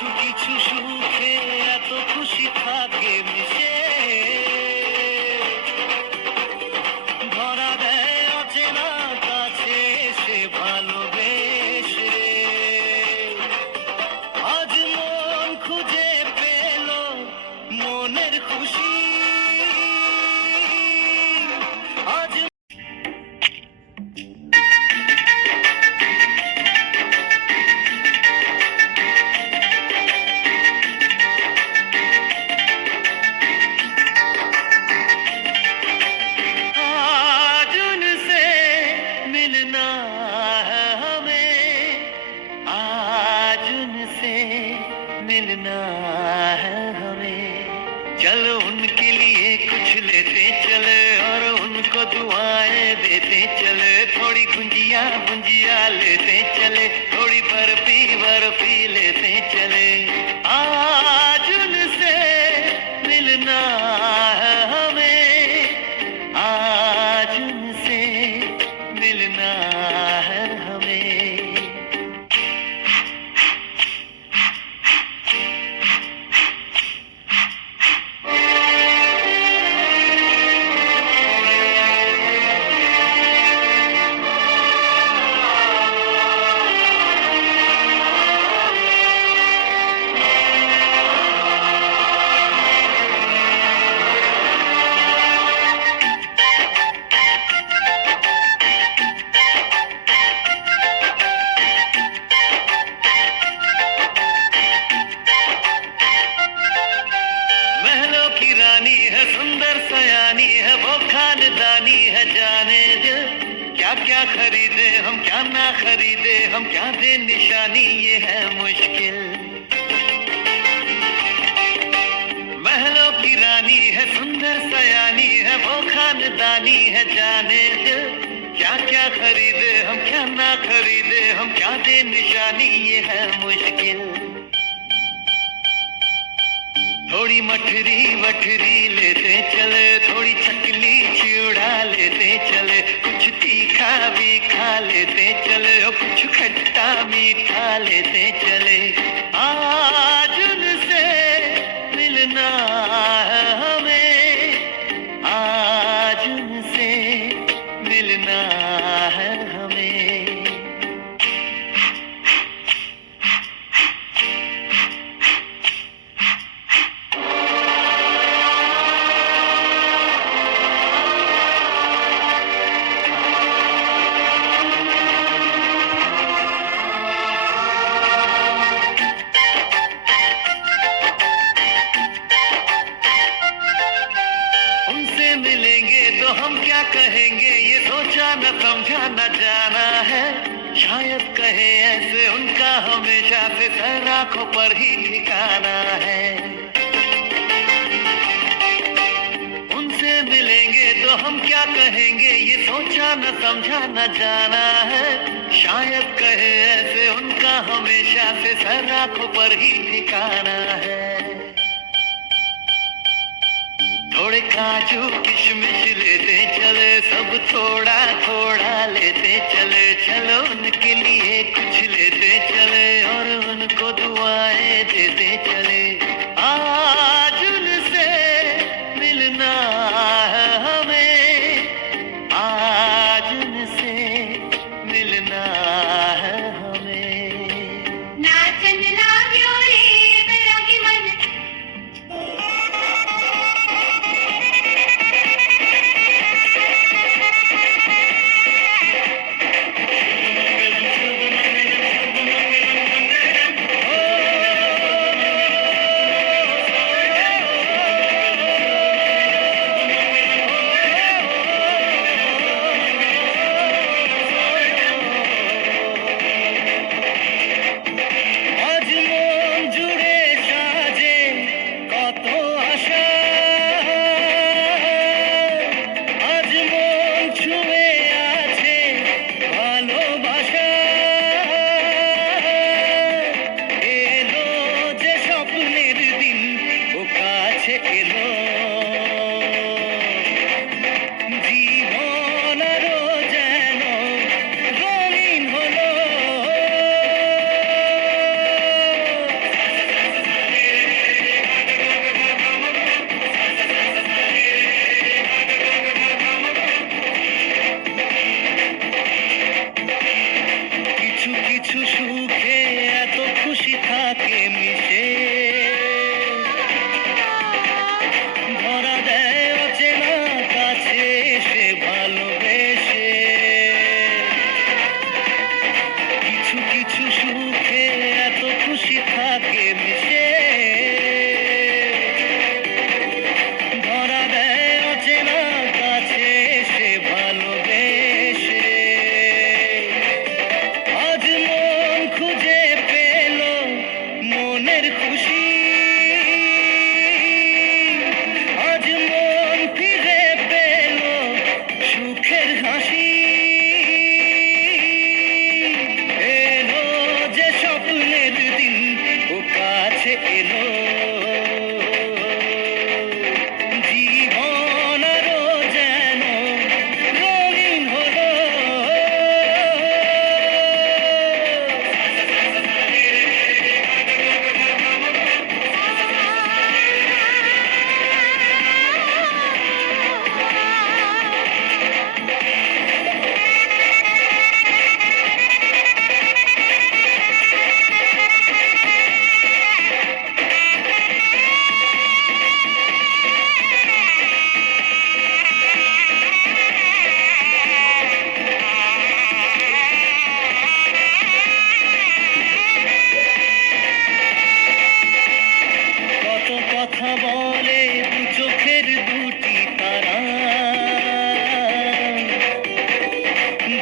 কিছু কিছু সুখে এত খুশি থাকে মিশে, ধরা দেয় অচেনা কাছে সে ভালোবেসে। আজ মন খুঁজে পেল মনের খুশি, আজ आज उनसे मिलना है हमें, आज उनसे मिलना है हमें। चलो उनके लिए कुछ लेते चले और उनको दुआएं देते चले, थोड़ी गुंजिया गुंजिया लेते चले, थोड़ी बर्फी बर्फी लेते चले। आज उनसे मिलना है हमें, आज उनसे मिलना है हमें। महलों की रानी है, सुंदर सयानी है, वो खानदानी है, जाने दिल क्या क्या खरीदे हम, क्या ना खरीदे हम, क्या दे निशानी, ये है मुश्किल। महलों की रानी है, सुंदर सयानी है, वो खानदानी है, जाने दिल क्या क्या खरीदे हम, क्या ना खरीदे हम, क्या दे निशानी, ये है मुश्किल। थोड़ी मठरी वठरी लेते चले, थोड़ी चकली चिड़ा लेते चले, कुछ तीखा भी खा लेते चले और कुछ खट्टा मीठा लेते चले। आज उनसे मिलना है हमें, आज उनसे मिलना है हमें। उनसे मिलेंगे तो हम क्या कहेंगे, ये सोचा न समझा न जाना है। शायद कहे ऐसे उनका हमेशा से सर आंखों पर ही ठिकाना है। उनसे मिलेंगे तो हम क्या कहेंगे, ये सोचा न समझा न जाना है। शायद कहे ऐसे उनका हमेशा से सर आंखों पर ही ठिकाना है। थोड़े काजू किशमिश लेते चले, सब थोड़ा थोड़ा लेते चले, चलो उनके लिए कुछ लेते चले और उनको दुआएं देते चले। आज उनसे मिलना है हमें, आज उनसे मिलना है हमें। नाचन लाग्यो रे बैरागी मन, মনের খুশি আজ মন ফিরে পেল সুখের হাসি এলো যে স্বপ্নের দিন ও কাছে এলো জীবন আরো যেন রঙিন হলো কত কথা বলে দু চোখের দুটি তারা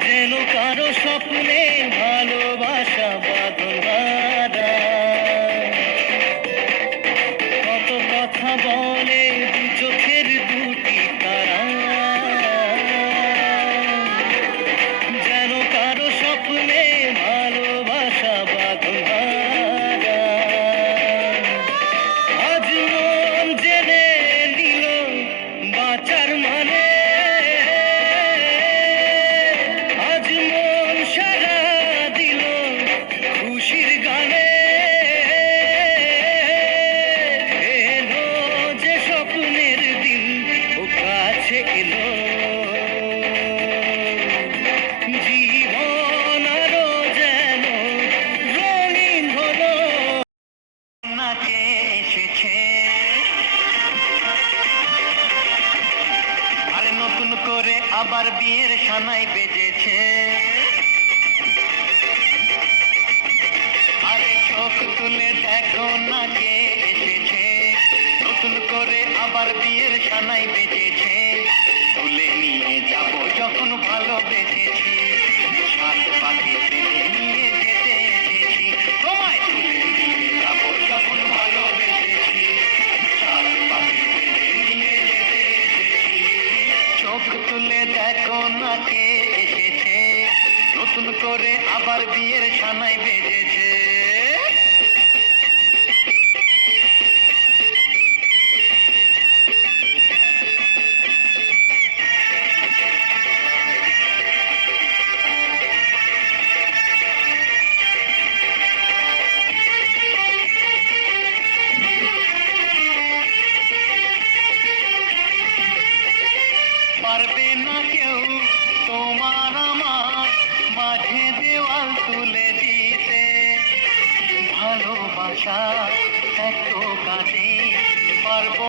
যেন কারো স্বপ্নে ভালোবাসা বাঁধা কত কথা বলে দু চোখের দুটি তারা যেন কারো স্বপ্নে ভালোবাসা বাঁধা আজ মন জেনে নিল বাঁচার মানে আজ মন সারা দিল খুশির গানে এলো যে স্বপ্নের দিন ও কাছে এলো জীবন আরো যেন রঙিন হলো নাকে এসেছে আরে নতুন করে আবার বিয়ের সানাই বেজেছে আরে চোখ তুলে দেখো না কে এসেছে নতুন করে আবার বিয়ের সানাই বেজেছে তুলে নিয়ে যাব যখন ভালোবেসেছি সাত পাখি বেঁধে নিয়ে যেতে এসেছি তোমায় তুলে নিয়ে যাব যখন ভালোবেসেছি সাত পাখি বেঁধে নিয়ে যেতে এসেছি চোখ তুলে দেখো না কে এসেছে নতুন করে আবার বিয়ের সানাই বেজেছে পারবে না কেউ তোমার আমার মাঝে দেওয়াল তুলে দিতে ভালোবাসা এত কাজে পারবো